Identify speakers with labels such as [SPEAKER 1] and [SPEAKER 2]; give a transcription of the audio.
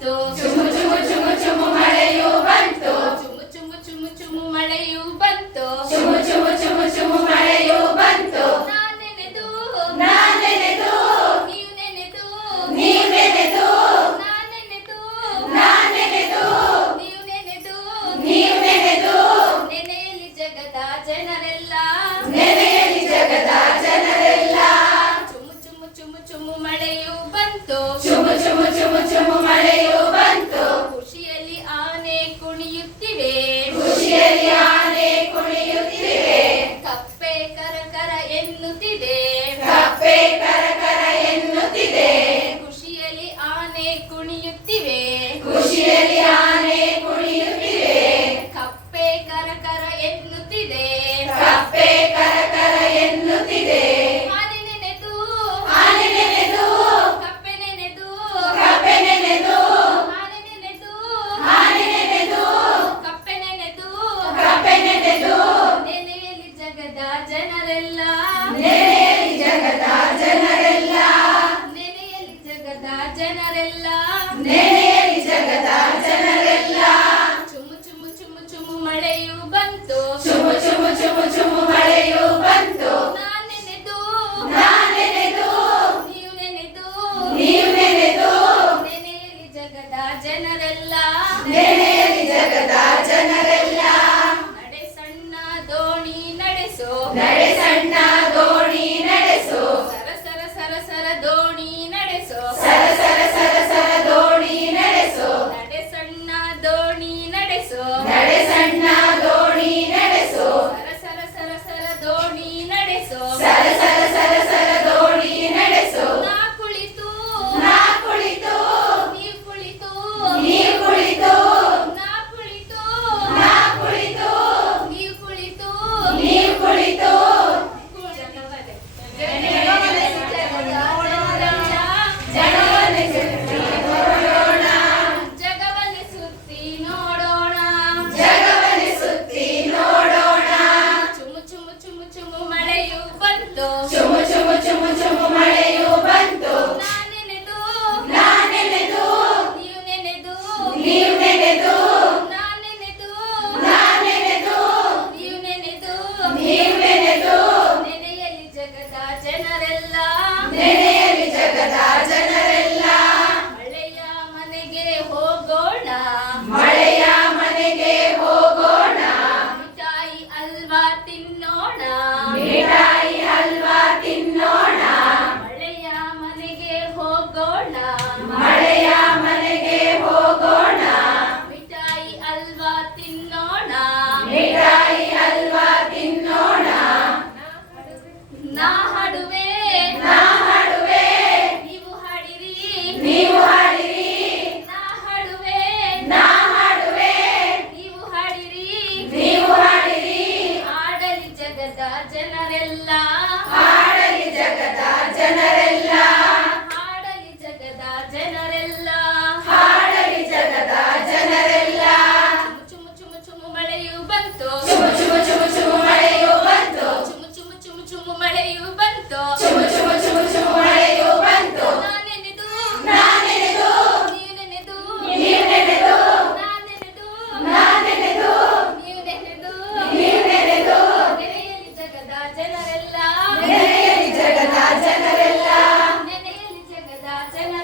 [SPEAKER 1] ಬಂತು
[SPEAKER 2] ಚುಮು ಚುಮು ಚುಮು ಚುಮು ಮಳೆಯು ಬಂತು
[SPEAKER 1] ಚುಮು ಚುಮು ಚುಮು ಚುಮು ಮಳೆಯು ಬಂತು
[SPEAKER 2] ಚುಮು ಚುಮು ಚುಮು ಚುಮು ಮಳೆಯು
[SPEAKER 1] ಜನರೆಲ್ಲ.
[SPEAKER 2] ನೆನೆಯಲಿ ಜಗದ ಜನರೆಲ್ಲ.
[SPEAKER 1] ಚುಮು ಚುಮು ಚುಮು ಚುಮು ಮಳೆಯು ಬಂತು.
[SPEAKER 2] ಚುಮು ಚುಮು ಚುಮು ಚುಮು ಮಳೆಯು ಬಂತು.
[SPEAKER 1] ನಾನ್ ನೆನೆದು.
[SPEAKER 2] ನಾನ್ ನೆನೆದು.
[SPEAKER 1] ನೀವು ನೆನೆದು.
[SPEAKER 2] ನೀವು ನೆನೆದು.
[SPEAKER 1] ನೆನೆಯಲಿ ಜಗದ ಜನರೆಲ್ಲ.
[SPEAKER 2] ನೆನೆಯಲಿ ಜಗದ ಜನರೆಲ್ಲ.
[SPEAKER 1] ನಡೆ ಸಣ್ಣ ದೋಣಿ ನಡೆಸೋ.
[SPEAKER 2] ನಡೆ ಸಣ್ಣ Nah. hacer